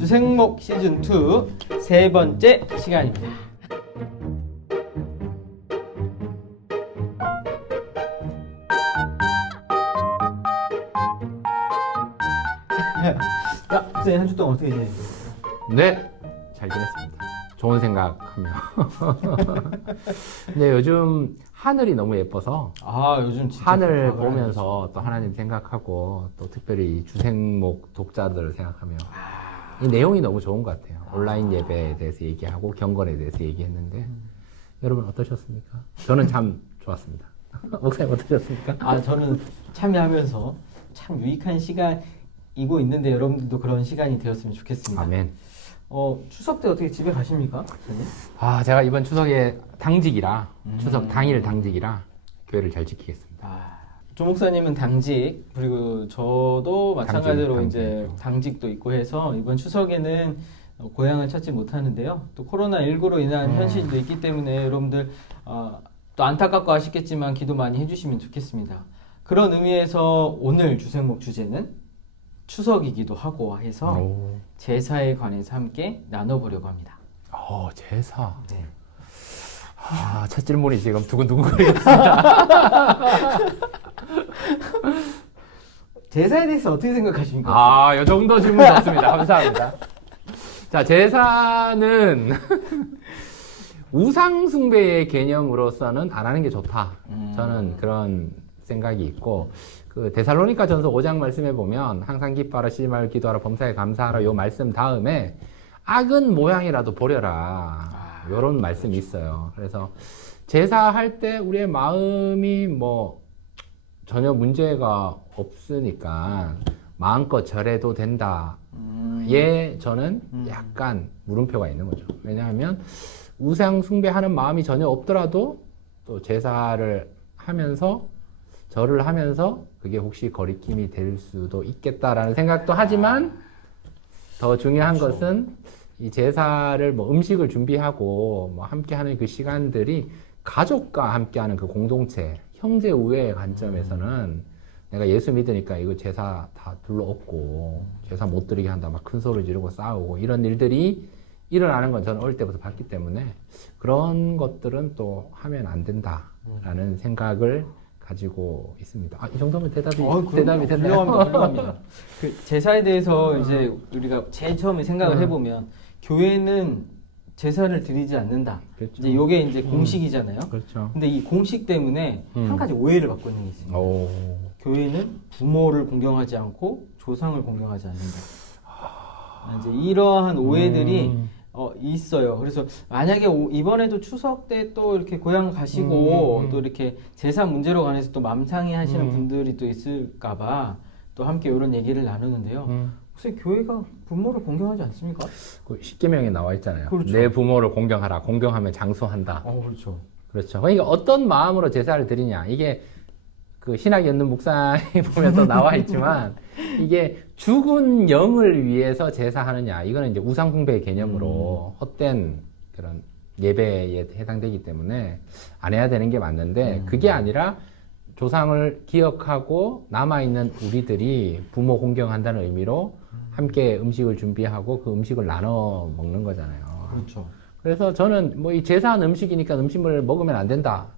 주생목 시즌2 세 번째 시간입니다. 야, 선생님 한 주 동안 어떻게 지내셨어요? 네, 잘 지냈습니다. 좋은 생각하며. 근데 요즘 하늘이 너무 예뻐서 아, 요즘 진짜 하늘 좋다. 보면서 또 하나님 생각하고 또 특별히 주생목 독자들을 생각하며 이 내용이 너무 좋은 것 같아요. 온라인 예배에 대해서 얘기하고 경건에 대해서 얘기했는데 여러분 어떠셨습니까? 저는 참 좋았습니다. 목사님 어떠셨습니까? 아, 저는 참여하면서 참 유익한 시간이고 있는데 여러분들도 그런 시간이 되었으면 좋겠습니다. 아멘. 추석 때 어떻게 집에 가십니까? 선생님? 아, 제가 이번 추석에 당직이라 추석 당일 당직이라 교회를 잘 지키겠습니다. 조 목사님은 당직, 그리고 저도 마찬가지로 당직, 이제 당직도 있고 해서 이번 추석에는 고향을 찾지 못하는데요. 또 코로나19로 인한 현실도 있기 때문에 여러분들 또 안타깝고 아쉽겠지만 기도 많이 해주시면 좋겠습니다. 그런 의미에서 오늘 주생목 주제는 추석이기도 하고 해서 오. 제사에 관해서 함께 나눠보려고 합니다. 제사. 네. 아, 첫 질문이 지금 두근두근거리겠습니다. 제사에 대해서 어떻게 생각하십니까? 아, 요 정도 질문 좋습니다. 감사합니다. 자, 제사는 우상숭배의 개념으로서는 안 하는 게 좋다. 저는 그런 생각이 있고, 그 데살로니가 전서 5장 말씀에 보면 항상 기뻐하라, 쉬지 말고 기도하라, 범사에 감사하라 요 말씀 다음에 악은 모양이라도 버려라. 요런 말씀이 있어요. 그래서 제사할 때 우리의 마음이 뭐 전혀 문제가 없으니까 마음껏 절해도 된다. 예, 저는 약간 물음표가 있는 거죠. 왜냐하면 우상 숭배하는 마음이 전혀 없더라도 또 제사를 하면서 절을 하면서 그게 혹시 거리낌이 될 수도 있겠다라는 생각도 하지만 더 중요한 그렇죠. 것은 이 제사를 뭐 음식을 준비하고 뭐 함께하는 그 시간들이 가족과 함께하는 그 공동체, 형제 우애의 관점에서는 내가 예수 믿으니까 이거 제사 다 둘러엎고 제사 못 드리게 한다, 막 큰 소리 지르고 싸우고 이런 일들이 일어나는 건 저는 어릴 때부터 봤기 때문에 그런 것들은 또 하면 안 된다라는 생각을 가지고 있습니다. 이 정도면 대답이 됐나요? 훌륭합니다. 그 제사에 대해서 이제 우리가 제일 처음에 생각을 해보면 교회는 제사를 드리지 않는다. 그렇죠. 이제 요게 이제 공식이잖아요. 그렇죠. 근데 이 공식 때문에 한 가지 오해를 받고 있는 게 있습니다. 교회는 부모를 공경하지 않고 조상을 공경하지 않는다. 이제 이러한 오해들이 있어요. 그래서 만약에 이번에도 추석 때 또 이렇게 고향 가시고 또 이렇게 제사 문제로 관해서 또 맘상이 하시는 분들이 또 있을까봐 또 함께 이런 얘기를 나누는데요. 혹시 교회가 부모를 공경하지 않습니까? 그 십계명에 나와 있잖아요. 그렇죠. 내 부모를 공경하라. 공경하면 장수한다. 그렇죠. 그렇죠. 그러니까 어떤 마음으로 제사를 드리냐. 이게 그 신학이 없는 목사에 보면 또 나와 있지만 이게 죽은 영을 위해서 제사하느냐. 이거는 이제 우상숭배의 개념으로 헛된 그런 예배에 해당되기 때문에 안 해야 되는 게 맞는데 그게 아니라 조상을 기억하고 남아있는 우리들이 부모 공경한다는 의미로 함께 음식을 준비하고 그 음식을 나눠 먹는 거잖아요. 그렇죠. 그래서 저는 뭐 이 제사한 음식이니까 음식을 먹으면 안 된다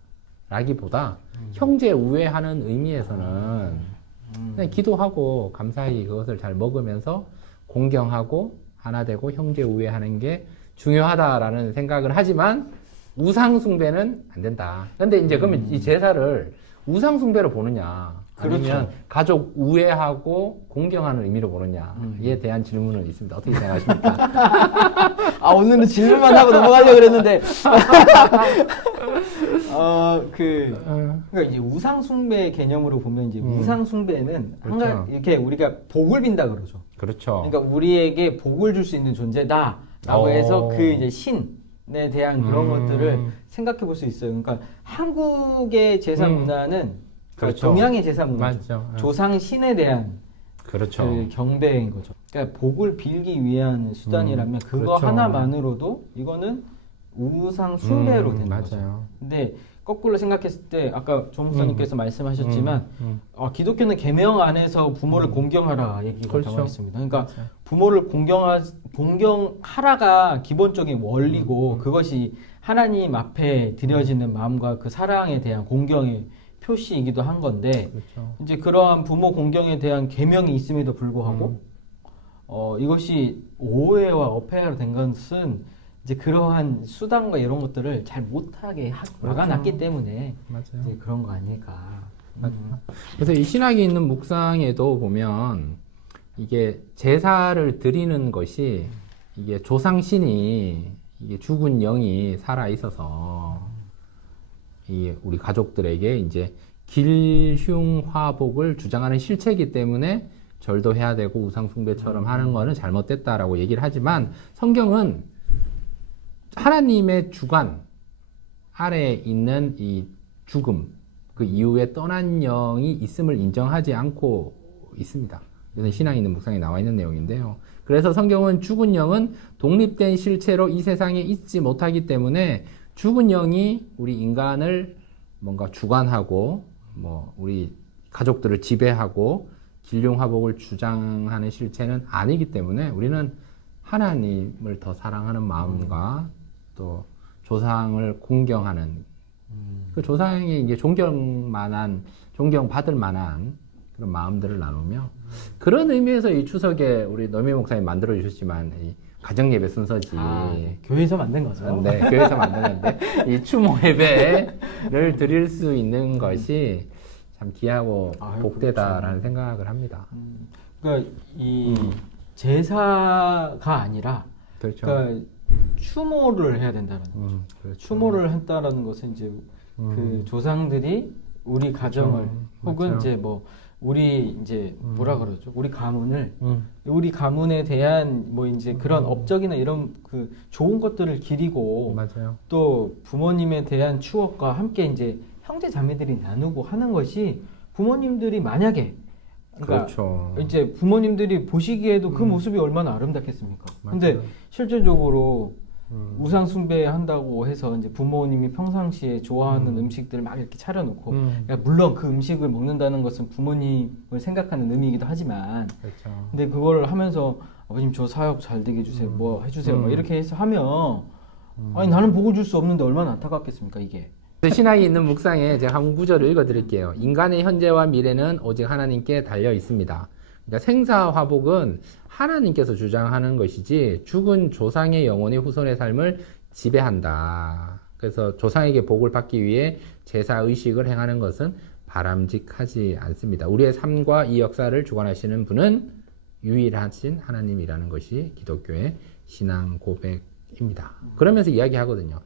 라기보다 형제 우애하는 의미에서는 그냥 기도하고 감사히 그것을 잘 먹으면서 공경하고 하나 되고 형제 우애하는 게 중요하다라는 생각을 하지만 우상숭배는 안 된다. 근데 이제 그러면 이 제사를 우상숭배로 보느냐 아니면 그렇죠. 가족 우애하고 공경하는 의미로 보느냐에 대한 질문은 있습니다. 어떻게 생각하십니까? 오늘은 질문만 하고 넘어가려고 그랬는데 그러니까 이제 우상숭배 개념으로 보면 이제 우상숭배는 그렇죠. 항상 이렇게 우리가 복을 빈다 그러죠. 그렇죠. 그러니까 우리에게 복을 줄 수 있는 존재다라고 해서 그 이제 신에 대한 그런 것들을 생각해 볼 수 있어요. 그러니까 한국의 제사 문화는 그렇죠. 동양의 제사 문화죠. 맞죠. 조상 신에 대한 그렇죠. 그 경배인 거죠. 그러니까 복을 빌기 위한 수단이라면 그거 그렇죠. 하나만으로도 이거는 우상 숭배로 되는 거죠. 맞아요. 근데 거꾸로 생각했을 때 아까 조 목사님께서 말씀하셨지만 기독교는 계명 안에서 부모를 공경하라 얘기가 그렇죠. 나와 있습니다. 그러니까 맞아요. 부모를 공경하라가 기본적인 원리고 그것이 하나님 앞에 드려지는 마음과 그 사랑에 대한 공경의 표시이기도 한 건데 그렇죠. 이제 그러한 부모 공경에 대한 계명이 있음에도 불구하고 이것이 오해와 어폐가 된 것은 이제 그러한 수단과 이런 것들을 잘 못하게 막아놨기 때문에 맞아요. 이제 그런 거 아닐까. 그래서 이 신학이 있는 묵상에도 보면 이게 제사를 드리는 것이 이게 조상신이 이게 죽은 영이 살아 있어서 이 우리 가족들에게 이제 길흉화복을 주장하는 실체이기 때문에 절도 해야 되고 우상숭배처럼 하는 거는 잘못됐다라고 얘기를 하지만 성경은 하나님의 주관 아래에 있는 이 죽음 그 이후에 떠난 영이 있음을 인정하지 않고 있습니다. 이건 신앙 있는 묵상에 나와 있는 내용인데요. 그래서 성경은 죽은 영은 독립된 실체로 이 세상에 있지 못하기 때문에 죽은 영이 우리 인간을 뭔가 주관하고 뭐 우리 가족들을 지배하고 길흉화복을 주장하는 실체는 아니기 때문에 우리는 하나님을 더 사랑하는 마음과 또 조상을 공경하는 그 조상에게 이제 존경받을 만한 그런 마음들을 나누며 그런 의미에서 이 추석에 우리 노미 목사님 만들어 주셨지만 이 가정 예배 순서지. 교회에서 만든 거죠. 네, 교회에서 만드는데 이 추모 예배를 드릴 수 있는 것이 참 귀하고 복되다라는 그렇죠. 생각을 합니다. 그러니까 이 제사가 아니라 그렇죠. 그러니까 추모를 해야 된다는 거죠. 그렇죠. 추모를 한다라는 것은 이제 그 조상들이 우리 가정을 혹은 맞죠. 이제 뭐 우리 이제 뭐라 그러죠? 우리 가문을 우리 가문에 대한 뭐 이제 그런 업적이나 이런 그 좋은 것들을 기리고 맞아요. 또 부모님에 대한 추억과 함께 이제 형제 자매들이 나누고 하는 것이 부모님들이 만약에 그러니까 그렇죠. 이제 부모님들이 보시기에도 그 모습이 얼마나 아름답겠습니까? 근데 실질적으로 우상 숭배한다고 해서 이제 부모님이 평상시에 좋아하는 음식들을 막 이렇게 차려놓고 그러니까 물론 그 음식을 먹는다는 것은 부모님을 생각하는 의미이기도 하지만 그렇죠. 근데 그걸 하면서 아버님 저 사역 잘 되게 해주세요 뭐 해주세요 뭐 이렇게 해서 하면 아니 나는 보고 줄 수 없는데 얼마나 안타깝겠습니까 이게. 신학이 있는 묵상에 제가 한 구절을 읽어드릴게요. 인간의 현재와 미래는 오직 하나님께 달려 있습니다. 그러니까 생사화복은 하나님께서 주장하는 것이지 죽은 조상의 영혼이 후손의 삶을 지배한다. 그래서 조상에게 복을 받기 위해 제사 의식을 행하는 것은 바람직하지 않습니다. 우리의 삶과 이 역사를 주관하시는 분은 유일하신 하나님이라는 것이 기독교의 신앙 고백입니다. 그러면서 이야기하거든요.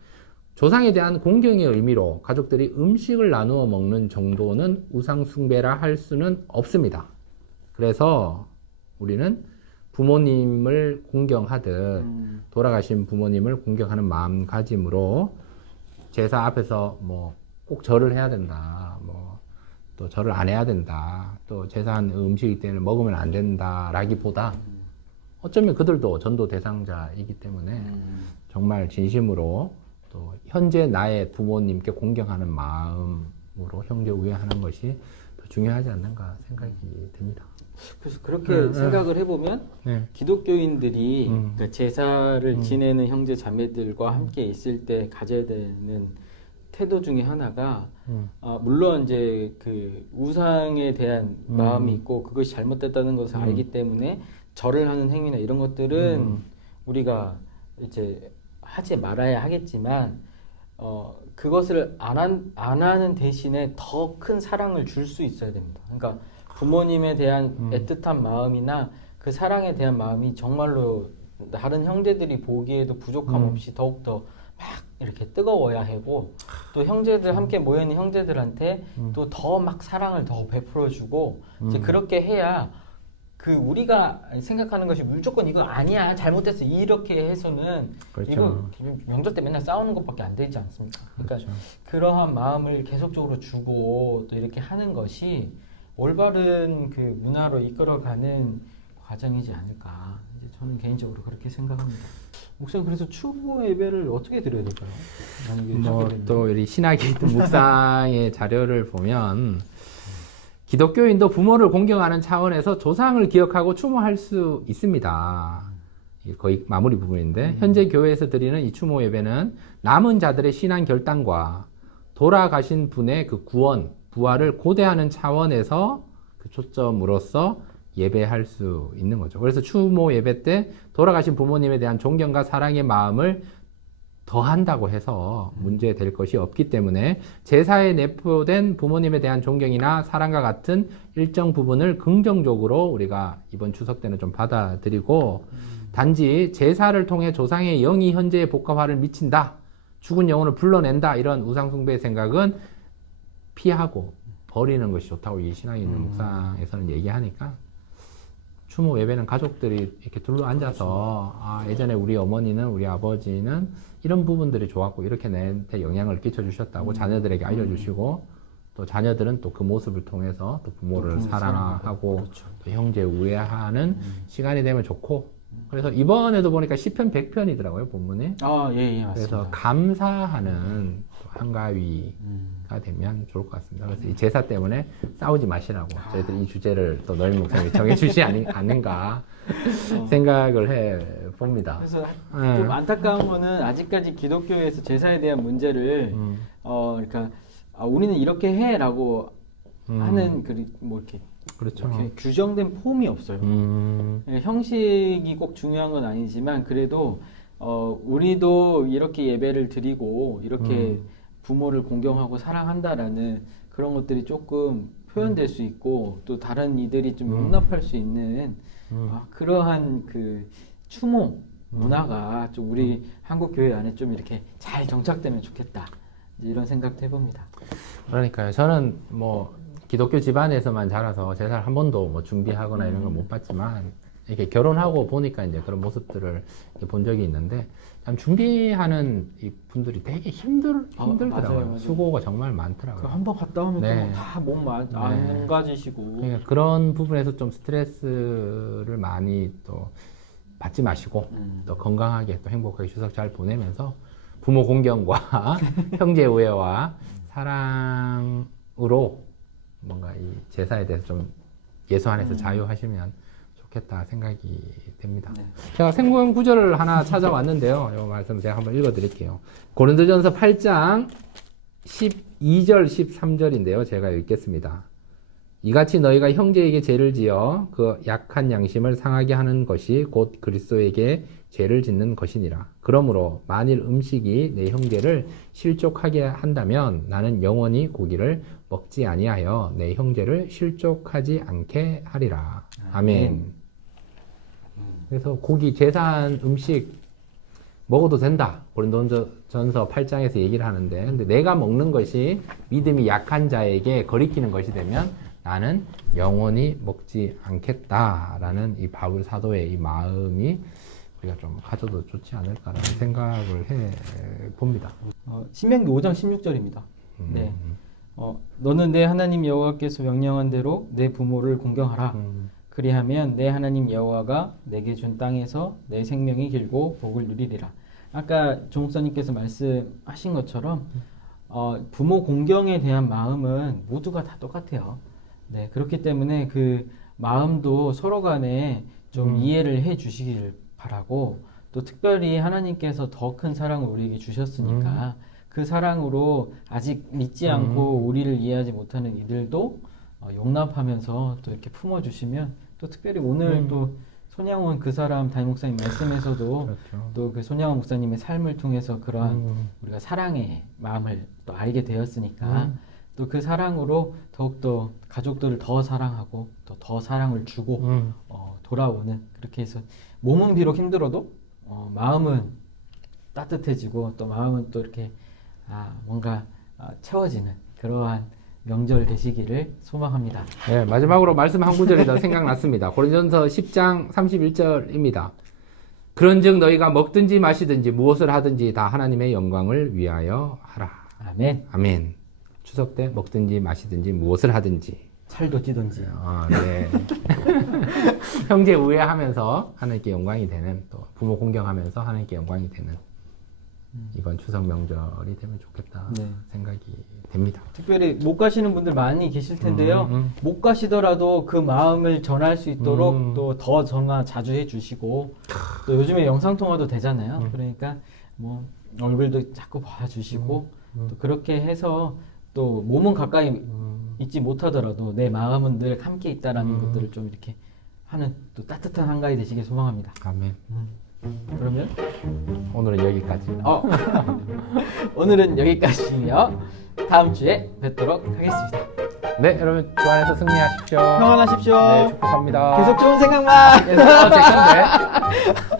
조상에 대한 공경의 의미로 가족들이 음식을 나누어 먹는 정도는 우상숭배라 할 수는 없습니다. 그래서 우리는 부모님을 공경하듯 돌아가신 부모님을 공경하는 마음가짐으로 제사 앞에서 뭐 꼭 절을 해야 된다, 뭐 또 절을 안 해야 된다, 또 제사한 음식이기 때문에 먹으면 안 된다라기보다 어쩌면 그들도 전도 대상자이기 때문에 정말 진심으로 또 현재 나의 부모님께 공경하는 마음으로 형제 우애하는 것이 더 중요하지 않는가 생각이 듭니다. 그래서 그렇게 생각을 해보면 기독교인들이 그러니까 제사를 지내는 형제 자매들과 함께 있을 때 가져야 되는 태도 중에 하나가 물론 이제 그 우상에 대한 마음이 있고 그것이 잘못됐다는 것을 알기 때문에 절을 하는 행위나 이런 것들은 우리가 이제 하지 말아야 하겠지만 그것을 안 하는 대신에 더 큰 사랑을 줄 수 있어야 됩니다. 그러니까 부모님에 대한 애틋한 마음이나 그 사랑에 대한 마음이 정말로 다른 형제들이 보기에도 부족함 없이 더욱더 막 이렇게 뜨거워야 하고 또 형제들 함께 모여있는 형제들한테 또 더 막 사랑을 더 베풀어주고 이제 그렇게 해야 그 우리가 생각하는 것이 무조건 이거 아니야 잘못됐어 이렇게 해서는 그렇죠. 이거 명절 때 맨날 싸우는 것밖에 안 되지 않습니까? 그러니까 그렇죠. 그러한 마음을 계속적으로 주고 또 이렇게 하는 것이 올바른 그 문화로 이끌어가는 과정이지 않을까. 이제 저는 개인적으로 그렇게 생각합니다. 목사님 그래서 추모 예배를 어떻게 드려야 될까요? 만약에 찾게 되면. 또 우리 신학의 묵상의 자료를 보면 기독교인도 부모를 공경하는 차원에서 조상을 기억하고 추모할 수 있습니다. 이게 거의 마무리 부분인데 현재 교회에서 드리는 이 추모 예배는 남은 자들의 신앙 결단과 돌아가신 분의 그 구원, 부활을 고대하는 차원에서 그 초점으로서 예배할 수 있는 거죠. 그래서 추모 예배 때 돌아가신 부모님에 대한 존경과 사랑의 마음을 더한다고 해서 문제될 것이 없기 때문에 제사에 내포된 부모님에 대한 존경이나 사랑과 같은 일정 부분을 긍정적으로 우리가 이번 추석 때는 좀 받아들이고 단지 제사를 통해 조상의 영이 현재의 복합화를 미친다, 죽은 영혼을 불러낸다, 이런 우상숭배의 생각은 피하고 버리는 것이 좋다고 이 신앙이 있는 묵상에서는 얘기하니까 추모 예배는 가족들이 이렇게 둘러 앉아서 아, 예전에 우리 어머니는 우리 아버지는 이런 부분들이 좋았고 이렇게 내한테 영향을 끼쳐주셨다고 자녀들에게 알려주시고 또 자녀들은 또 그 모습을 통해서 또 부모를 사랑하고 그렇죠. 또 형제 우애하는 시간이 되면 좋고 그래서 이번에도 보니까 시편 100편이더라고요 본문이. 아, 예, 맞습니다. 그래서 감사하는 한가위가 되면 좋을 것 같습니다. 그래서 이 제사 때문에 싸우지 마시라고 저희들이 이 주제를 또 너희 목사님이 정해주시 않는가 생각을 해 봅니다. 그래서 좀 안타까운 거는 아직까지 기독교에서 제사에 대한 문제를 그러니까 우리는 이렇게 해라고 하는 뭐 이렇게 그렇죠. 이렇게 규정된 폼이 없어요. 형식이 꼭 중요한 건 아니지만 그래도 우리도 이렇게 예배를 드리고 이렇게 부모를 공경하고 사랑한다라는 그런 것들이 조금 표현될 수 있고 또 다른 이들이 좀 용납할 수 있는 그러한 그 추모 문화가 좀 우리 한국 교회 안에 좀 이렇게 잘 정착되면 좋겠다 이런 생각도 해봅니다. 그러니까요. 저는 뭐 기독교 집안에서만 자라서 제사를 한 번도 뭐 준비하거나 이런 걸 못 봤지만 이렇게 결혼하고 보니까 이제 그런 모습들을 본 적이 있는데 참 준비하는 이 분들이 되게 힘들더라고요. 맞아요. 수고가 정말 많더라고요. 한 번 갔다 오면 네. 다몸 망가지시고 그러니까 그런 부분에서 좀 스트레스를 많이 또 받지 마시고 또 건강하게 또 행복하게 추석 잘 보내면서 부모 공경과 형제 우애와 사랑으로 뭔가 이 제사에 대해서 좀 예수 안에서 자유하시면 좋겠다 생각이 됩니다. 네. 제가 생고형 구절을 하나 찾아왔는데요. 이 말씀 제가 한번 읽어드릴게요. 고린도전서 8장 12절 13절인데요. 제가 읽겠습니다. 이같이 너희가 형제에게 죄를 지어 그 약한 양심을 상하게 하는 것이 곧 그리스도에게 죄를 짓는 것이니라. 그러므로 만일 음식이 내 형제를 실족하게 한다면 나는 영원히 고기를 먹지 아니하여 내 형제를 실족하지 않게 하리라. 아멘. 그래서 고기, 제사한 음식 먹어도 된다. 고린도전서 8장에서 얘기를 하는데, 근데 내가 먹는 것이 믿음이 약한 자에게 거리끼는 것이 되면 나는 영원히 먹지 않겠다라는 이 바울 사도의 이 마음이 우리가 좀 가져도 좋지 않을까라는 생각을 해 봅니다. 신명기 5장 16절입니다. 네. 너는 내 하나님 여호와께서 명령한 대로 내 부모를 공경하라. 그리하면 내 하나님 여호와가 내게 준 땅에서 내 생명이 길고 복을 누리리라. 아까 종목사님께서 말씀하신 것처럼 부모 공경에 대한 마음은 모두가 다 똑같아요. 네, 그렇기 때문에 그 마음도 서로 간에 좀 이해를 해 주시길 바라고 또 특별히 하나님께서 더 큰 사랑을 우리에게 주셨으니까 그 사랑으로 아직 믿지 않고 우리를 이해하지 못하는 이들도 용납하면서 또 이렇게 품어주시면 또 특별히 오늘 또 손양원 그 사람 담임 목사님 말씀에서도 그렇죠. 또 그 손양원 목사님의 삶을 통해서 그러한 우리가 사랑의 마음을 또 알게 되었으니까 또 그 사랑으로 더욱더 가족들을 더 사랑하고 또 더 사랑을 주고 돌아오는 그렇게 해서 몸은 비록 힘들어도 마음은 따뜻해지고 또 마음은 또 이렇게 뭔가 채워지는 그러한 명절 되시기를 소망합니다. 네, 마지막으로 말씀 한 구절이 더 생각났습니다. 고린도전서 10장 31절입니다. 그런즉 너희가 먹든지 마시든지 무엇을 하든지 다 하나님의 영광을 위하여 하라. 아멘. 아멘. 추석 때 먹든지 마시든지 무엇을 하든지 살도 찌든지. 아, 네. 형제 우애하면서 하나님께 영광이 되는, 또 부모 공경하면서 하나님께 영광이 되는 이번 추석 명절이 되면 좋겠다 네. 생각이 됩니다. 특별히 못 가시는 분들 많이 계실 텐데요. 못 가시더라도 그 마음을 전할 수 있도록 또 더 전화 자주 해주시고, 또 요즘에 영상통화도 되잖아요. 그러니까 뭐 얼굴도 자꾸 봐주시고, 또 그렇게 해서 또 몸은 가까이 있지 못하더라도 내 마음은 늘 함께 있다라는 것들을 좀 이렇게 하는 또 따뜻한 한가위 되시길 소망합니다. 아멘. 그러면 오늘은 여기까지. 오늘은 여기까지요. 다음 주에 뵙도록 하겠습니다. 네, 여러분 주 안에서 승리하십시오. 평안하십시오. 네, 축복합니다. 계속 좋은 생각만. 계속 제 건데.